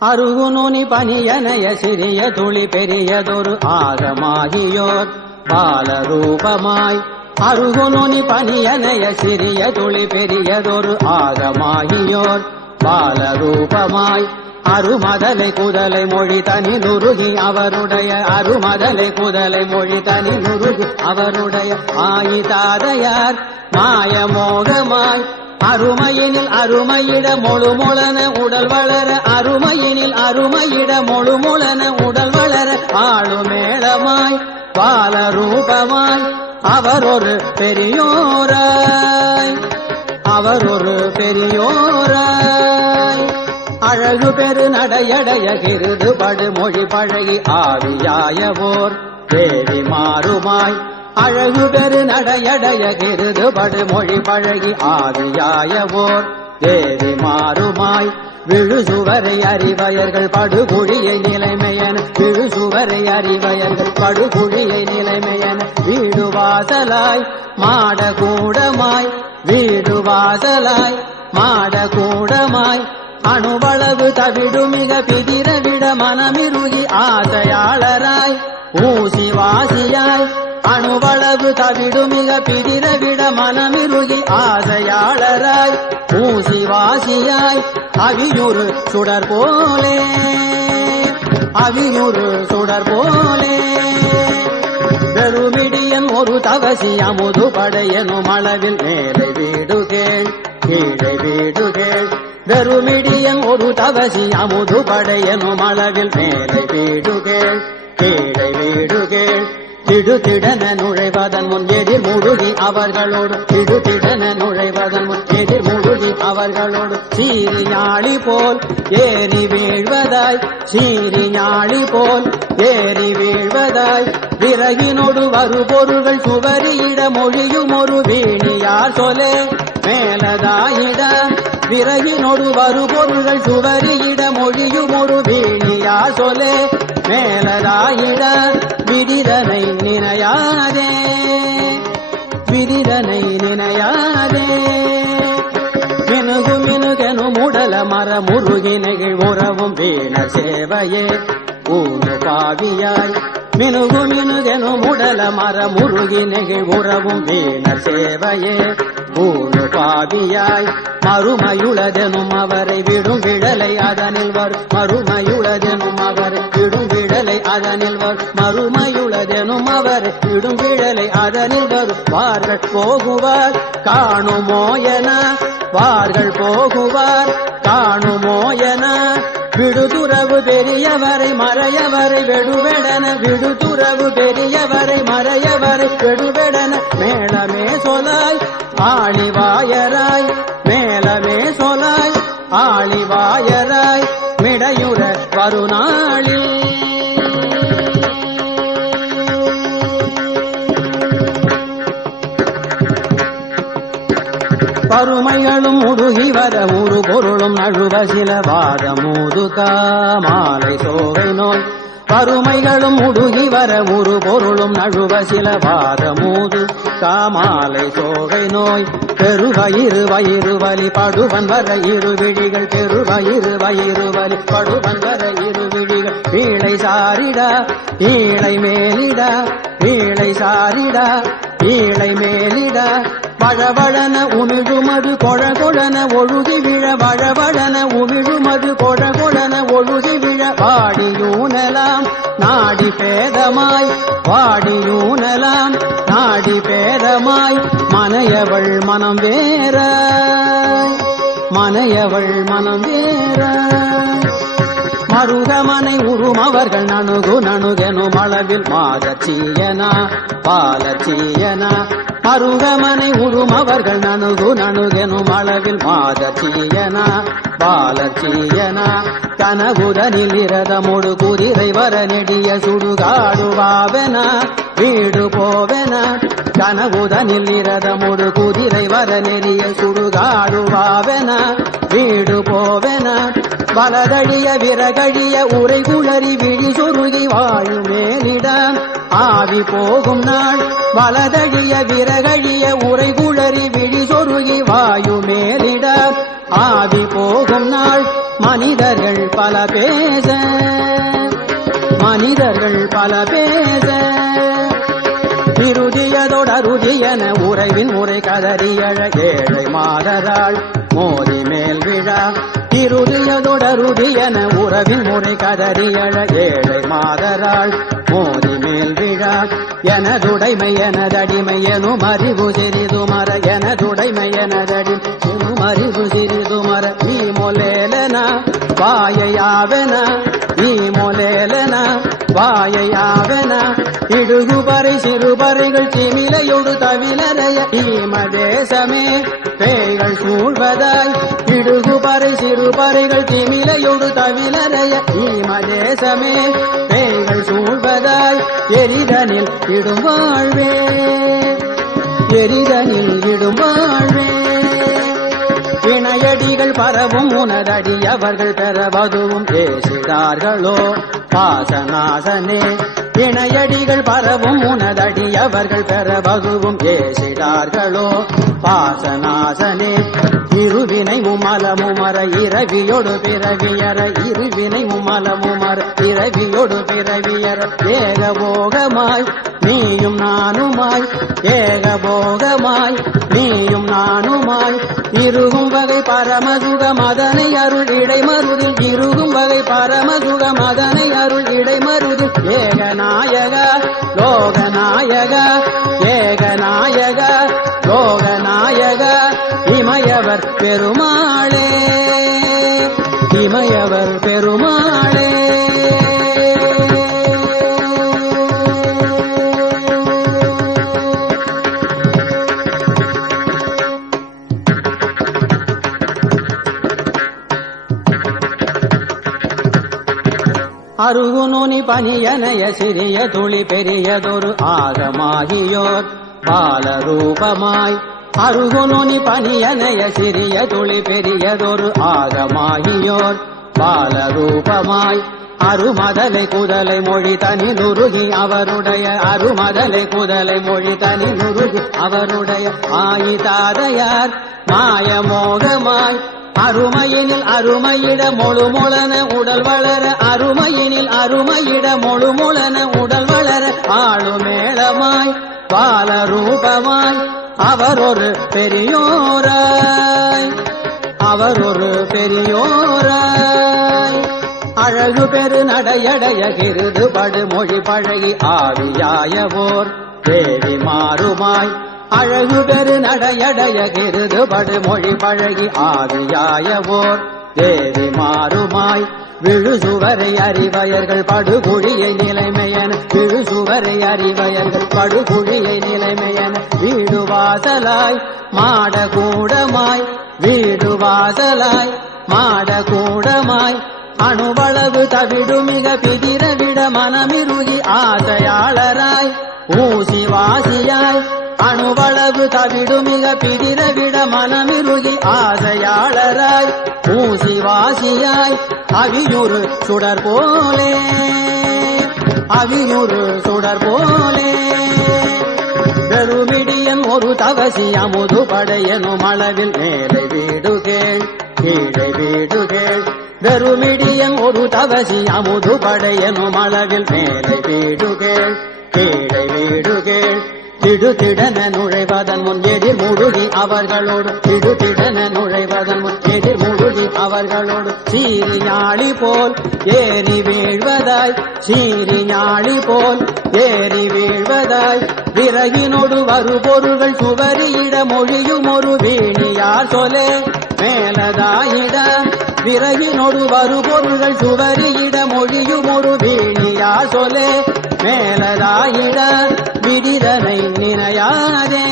அருகுநுனி பனியனைய சிறிய துளி பெரியதொரு ஆகமாகியோர் பாலரூபமாய். அருகுநுனி பனியனைய சிறிய துளி பெரியதொரு ஆகமாகியோர் பாலரூபமாய். அருமதலை குதலை மொழி தனி நுருகி அவருடைய அருமதலை குதலை மொழி தனி நுருகி அவருடைய ஆயிதாதையார் மாயமோகமாய். அருமையினில் அருமையிட மொழுமொளன உடல் வளர அருமையினில் அருமையிட மொழுமொளன உடல் வளர ஆளுமேளமாய் பாலரூபமாய் அவர் ஒரு பெரியோராய் அவர் ஒரு பெரியோராய். அழகு பெரு நடையடைய கிருது படுமொழி பழகி ஆவியாயவோர் தேவி மாறுமாய் அழகு பெரு நடையடைய கிருது படுமொழி பழகி ஆவியாயவோர் தேவி மாறுமாய். விழுசுவரை அறிவயர்கள் படுகுழியை நிலைமையன விழுசுவரை அறிவயர்கள் படுகுழியை நிலைமையன வீடு வாசலாய் மாடகூடமாய் வீடு வாசலாய் மாடகூடமாய். அணுவளவு தவிடு மிக பிதிரவிட மனமிருகி ஆசையாளராய் ஊசி வாசியாய் அணுவளவு தவிடு மிக பிதிர விட மனமிருகி ஆசையாளராய் பூசி வாசியாய் அவியுறு சுடர் போலே அவியுறு சுடர் போலே. பெருமிடியன் ஒரு தவசி அமுது படையனும் அளவில் மேலே வீடுகேள் கீழே வீடு பெருமிடியன் ஒரு தவசி அமுது படையனும் அளவில் மேலே வீடுகேள் கீழே வீடுகேள். திடுதிடன நுழைவதன் முன் எதிர் முழுகி அவர்களோடு. திடுதிடன நுழைவதன் முன் எதிர் முழுகி அவர்களோடு. சீரியாழி போல் ஏறி வீழ்வதாய் சீரியாழி போல் ஏறி வீழ்வதாய். விறகினோடு வரு பொருள்கள் சுவரியிட மொழியும் ஒரு வீணியார் சொலே மேலதாயிட விறகினோடு வரு பொருள்கள் சுவரியிட மொழியும் ஒரு வீணியார் சொலே. மேலராயிட விதிதனை நினையாதே. விதிதனை நினையாதே. மினுகு மினுகனு முடல மர முருகி நெகிழ் உறவும் வீண சேவையே. ஊனு பாவியாய் மினுகு மினுகனு முடல மர முருகி நெகிழ் உறவும் வீண சேவையே. ஊனு பாவியாய் மறுமையுளதெனும் அவரை விடும் விடலை அதனில் வரும் மறுமையுளதெனும் அவரை விடும் விடலை அதனில் வரும் மறுமையுளதெனும் அவரை விடும் விடலை அதனில் வரும் வார்கள் போகுவார் காணுமோ என? வார்கள் போகுவார் காணுமோ என? விடுதுறவு பெரியவரை மறையவரை வெடுவெடன விடுதுறவு பெரியவரை மறையவரை வெடுவெடன மேளமே சொலாய் ஆளிவாயராய் மேலமே சொலாய் ஆளிவாயராய் மிடையுற வருநாளில் பருமைகளும் முடுகி வர ஒரு பொருளும் நழுவ சில வாதமூது மாலை சோகை நோய். பருமைகளும் முடுகி வர ஒரு பொருளும் நழுவ சில வாதமூது காமாலை சோகை நோய். பெருவயிறு வயிறு வலி படுவன் வர இரு விழிகள். பெருவயிறு வயிறு வலி படுவன் வர இரு விழிகள். ஈழை சாரிடா ஈழை மேலிடா ஈழை சாரிடா ஈழை மேலிடா. வழவழன உமிழுமது கொழகொழன ஒழுகி விழ வழவழன உமிழுமது கொழகொழன ஒழுகி விழ வாடியூனலாம் நாடி பேதமாய் வாடியூனலாம் நாடி பேதமாய் மனையவள் மனம் வேற மனையவள் மனம் வேற. மருகமனை உருமவர்கள் நணுகு நணுகெனும் அளவில் மாதச்சீயனா பாலச்சீயனா மருகமனை உருமவர்கள் நணுகு நணுகெனும் அளவில் மாதச்சீயனா பாலச்சீயனா. கனகுதனில் இரதமொடு குதிரை வர நெடிய சுடுகாடுவாவென வீடு போவென. கனகுதனில் இரதமொடு குதிரை வர நெறிய சுடுகாடுவாவென வீடு போவென. வலதழிய விறகழிய உரை குளறி விழி சொருகி வாழும் மேலிட ஆவி போகும் நாள் வலதழிய விறகழிய உரை குளறி விழி சொருகி வாயு மேலிட. ஆவி போகும் நாள் மனிதர்கள் பல பேச. மனிதர்கள் பல பேச. இறுதியதொடருதியன உறைவின் உரை கதறியழ ஏழை மாதராள் மோதி மேல் விழா. இருதியதொடருதியன உறவின் முறை கதறியழ ஏழை மாதராள் மோதி மேல் விழா. எனதுடைமை எனதடிமை எனும் அறிவு சிறிது மர எனதுடைமை எனதடி எனும் அறிவு சிறிது மர நீ மொலேலனா? வாயையாவன நீ மொலேலனா? வாயையாவன இடுகுபறை சிறுபறைகள் சிமிலையொடு தவிலறைய ஈமதேசமே பேய்கள் சூழ்வதாய் இடுகுபறை சிறு சிறுபறைகள் திமிலையொடு தவிலறைய ஈமதேசமே பேய்கள் சூழ்வதாய் எரிதனில் இடும் வாழ்வே. எரிதனில் இடும் வாழ்வே. வினையடிகள் பரவும் உனதடி அவர்கள் பெறவதுவும் பேசினார்களோ பாசநாசனே. இணையடிகள் பரவும் உனதடி அவர்கள் பெறவதுவும் ஏசிடார்களோ? பாசநாசனே இருவினை முமலமுமர இரவியோடு பிறவியர இருவினை முமலமுமர இரவியோடு பிறவியற ஏகபோகமாய் நீயும் நானுமாய் ஏகபோகமாய் நீயும் நானுமாய் இருகும் வகை பரமசுக மதனை அருள் இடைமருதில் இருகும் வகை பரமசுக மதனை அருள் இடைமருதில் ஏகநாயக லோகநாயக ஏகநாயக லோகநாயக இமயவர் பெருமாளே இமயவர் அருகு நுனி பனியனைய சிறிய துளி பெரியதொரு ஆகமாகியோர். பாலரூபமாய் அருகு நுனி பனியனைய சிறிய துளி பெரியதொரு ஆகமாகியோர். பாலரூபமாய் அருமதலை குதலை மொழி தனி நுருகி அவருடைய அருமதலை குதலை மொழி தனி நுருகி அவருடைய ஆயிதாதையார். மாயமோகமாய் அருமையினில் அருமையிட மொழு மொழன உடல் வளர அருமையினில் அருமையிட மொழு மொழன உடல் வளர ஆளுமேளமாய் பாலரூபமாய் அவர் ஒரு பெரியோராய் அவர் ஒரு பெரியோராய். அழகு பெரு நடையடைய கிருது படுமொழி பழகி ஆவியாயவோர் தேவி மாறுமாய் அழகு பெரு நடையடைய கிருது படு மொழி பழகி ஆவியாயவோர். தேவி மாறுமாய்? விழுசுவரை அறிவயர்கள் படுகுழியை நிலைமையன. விழுசுவரை அறிவயர்கள் படுகுழியை நிலைமையன. வீடு வாசலாய் மாடகூடமாய். வீடு வாசலாய் மாடகூடமாய். அணுவளவு தவிடு மிக பிதிரவிட மனமிருகி தவிடு மிக மனமிருகி ஆசையாளராய் பூசி வாசியாய் அவியுறு சுடர் போலே அவியுறு சுடர் போலே. பெருமிடியன் ஒரு தவசி அமுது படையனும் அளவில் மேலே வீடு கேள் கீழே வீடு கேள் பெருமிடியன் ஒரு தவசி அமுது படையனும் அளவில் மேலே வீடு கேள் கீழே வீடு கேள் திடுதிடன நுழைவதன் முன் எதிர் முழுகி அவர்களோடு. திடுதிடன நுழைவதன் முன் எதிர் முழுகி அவர்களோடு. சீரியாழி போல் ஏறி வீழ்வதாய் சீரியாழி போல் ஏறி வீழ்வதாய். விறகினோடு வரு பொருள்கள் சுவரியிட மொழியும் ஒரு வீணியார் சொலே மேலதாயிட விறகினோடு வரு பொருள்கள் சுவரியிட மொழியும் ஒரு வீணியார் சொலே மேலதாயிட விடிதனை நினையாதே.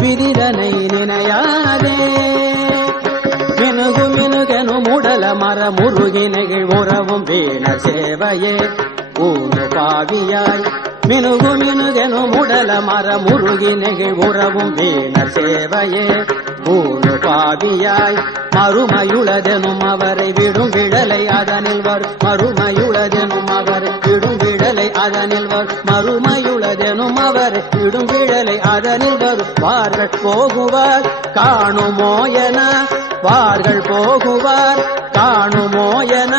விதிதனை நினையாதே. மினுகு மினுகனு முடல மர முருகினைகள் உறவும் வீண சேவையே. ஊனு பாவியாய் மினுகு மினுகனு முடல மர முருகினைகள் உறவும் வீண சேவையே. ஊனு பாவியாய் மறுமையுளதெனும் அவரை விடும் விடலை அதனில் வரும் மறுமையுளதெனும் அவரை விடும் விடலை அதனில் வரும் மறுமையுளதெனும் அவரை விடும் விடலை அதனில் வரும் வார்கள் போகுவார் காணுமோ என? வார்கள் போகுவார் காணுமோ என?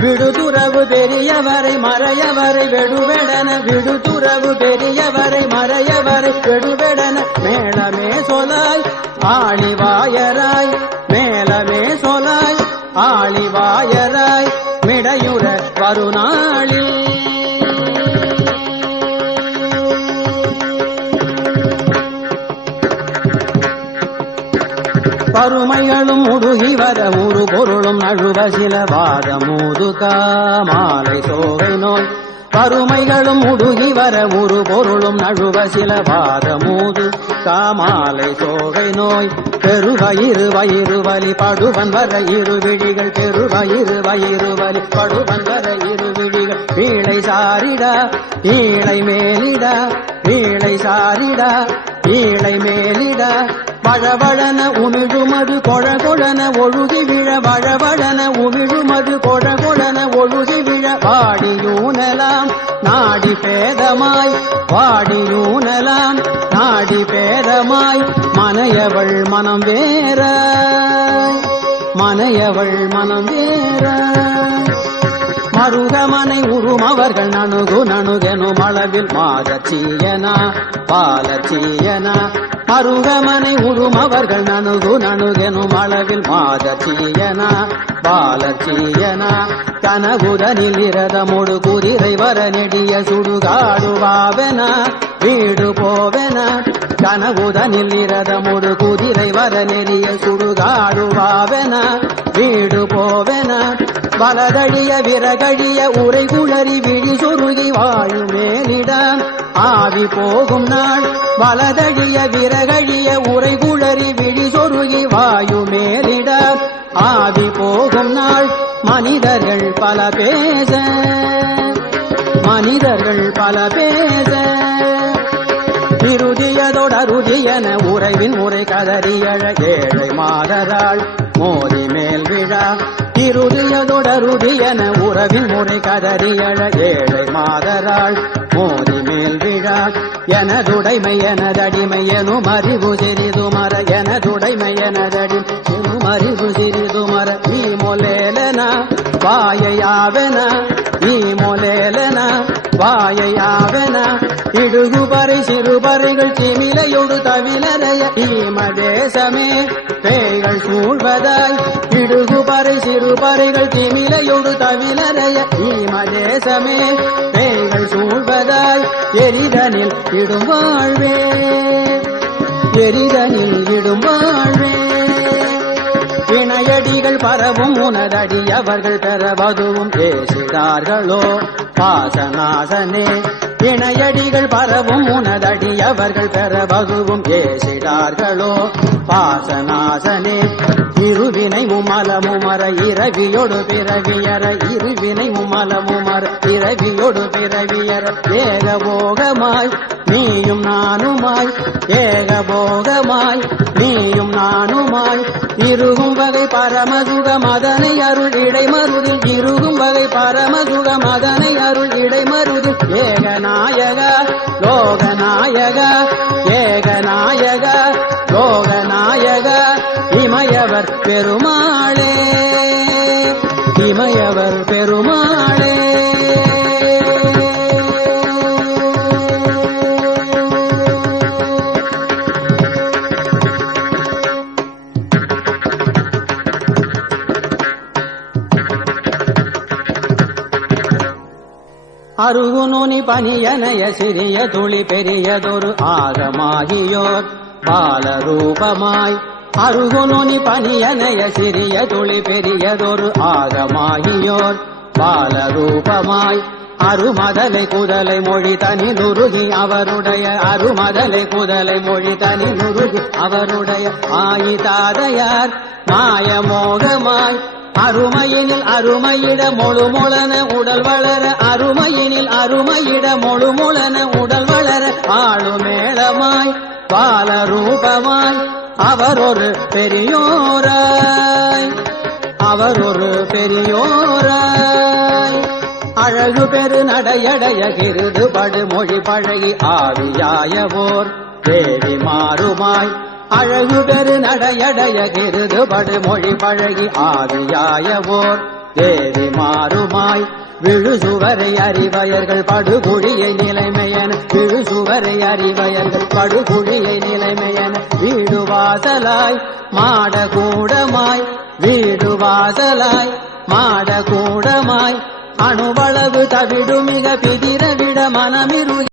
விடுதுறவு பெரியவரை மறையவரை வெடுவெடன விடுதுறவு பெரியவரை மறையவரை வெடுவெடன மேளமே சொலாய் ஆழிவாயராய் மேலமே சொலாய் ஆழிவாயராய் மிடையுற வருநாளில் பருமைகளும் இவர ஊரு பொருளும் நழுவ சில வாத மூதுகா மாலை சோகை நோய். பருமைகளும் முடுகி வர ஒரு பொருளும் நழுவ சில வாதமூது. காமாலை சோகை நோய். பெருவயிறு வயிறு வலி படுவன் வர இரு விழிகள். பெருவயிறு வயிறு வலி படுவன் வர இரு விழிகள். வீழை சாரிடா ஈழை மேலிடா. வீழை சாரிடா ஈழை மேலிடா. வழவழன உமிழுமது கொழகொழன ஒழுகி விழ வழவழன உமிழுமது கொழகொழன ஒழுகி விழ வாடியூனலாம். நாடி பேதமாய் வாடியூனலாம். நாடி பேதமாய் மனையவள் மனம் வேற. மனையவள் மனம் வேற. மருகமனை உருமவர்கள் நணுகு நணுகெனும் அளவில் மாதச்சீயனா பாலச்சீயனா. மருகமனை உருமவர்கள் நணுகு நணுகெனும் அளவில் மாதச்சீயனா பாலச்சீயனா கனகுதனில் இரதமொடு குதிரை வர நெடிய சுடுகாடுவாவென வீடு போவென கனகுதனில் இரதமொடு குதிரை வர நெறிய சுடுகாடுவாவென வீடு போவென வலதழிய விறகழிய உரை குளறி விழி சொருகி வாழும் மேலிடம் ஆவி போகும் நாள். வலதழிய விறகழிய உரை குளறி விழி சொருகி வாயு மேலிடம் ஆவி போகும் நாள். மனிதர்கள் பல பேச மனிதர்கள் பல பேச. திருதியதொடருதியன உறைவின் உரை கதறியழ ஏழை மாதராள் மோதி மேல் விழா திருதியதொடருதியன உறவின் முறை கதறியழ ஏழை மாதராள் மோதி மேல் விழா எனதுடைமை எனதடிமை எனும் அறிவு சிறிதுமர எனதுடைமை எனதடி எனும் அறிவு சிறிதுமர நீ மொலேலனா வாயையாவென நீ மொலேலனா வாயையாவென இடுகுபறை சிறுபறைகள் திமிலையொடு தவிலறைய ஈமதேசமே. பேய்கள் சூழ்வதாய் இடுகுபறை சிறுபறைகள் திமிலையொடு தவிலறைய ஈமதேசமே. பேய்கள் சூழ்வதாய் எரிதனில் இடும் வாழ்வே. எரிதனில் இடும் வாழ்வே. இணையடிகள் பரவும் உனதடி அவர்கள் பெறவதுவும் பேசுகிறார்களோ பாசநாசனே இணையடிகள் பரவும் உனதடி அவர்கள் பெறவதுவும் ஏசிடார்களோ. பாசநாசனே இருவினை முமலமுமர இரவியொடு பிறவியற இருவினை முமலமுமர இரவியொடு பிறவியற ஏகபோகமாய் நீயும் நானுமாய் ஏகபோகமாய் நீயும் நானுமாய் இருகும் வகை பரமசுக மதனை அருள் இடைமருது இருகும் வகை பரமசுக மதனை அருள் இடைமருது ஏகநாயக லோகநாயக ஏகநாயக லோகநாயக இமயவர் பெருமாளே இமயவர் பெருமாளே. அருகு நுனி பனியனைய சிறிய துளி பெரியதொரு ஆகமாகியோர். பாலரூபமாய் அருகுநுனி பனியனைய சிறிய துளி பெரியதொரு ஆகமாகியோர். பாலரூபமாய் அருமதலை குதலை மொழி தனி நுருகி அவருடைய அருமதலை குதலை மொழி தனி நுருகி அவருடைய ஆயிதாதையார். மாயமோகமாய் அருமையினில் அருமையிட மொழுமொளன உடல் வளர. அருமையினில் அருமையிட மொழுமொளன உடல் வளர. ஆளுமேளமாய் பாலரூபமாய் அவர் ஒரு பெரியோராய். அவர் ஒரு பெரியோராய். அழகு பெரு நடையடைய கிருது படுமொழி பழகி ஆவியாயவோர். தேவி மாறுமாய் அழகு பெரு நடையடைய கிருதுபடு மொழி பழகி ஆவியாயவோர். தேவி மாறுமாய் விழுசுவரை அறிவயர்கள் படுகுழியை நிலைமையன விழுசுவரை அறிவயர்கள் படுகுழியை நிலைமையன வீடு வாசலாய் மாட கூடமாய் வீடு வாசலாய் மாட கூடமாய் அணுவளவு தவிடு மிக பிதிரவிட மனமிரு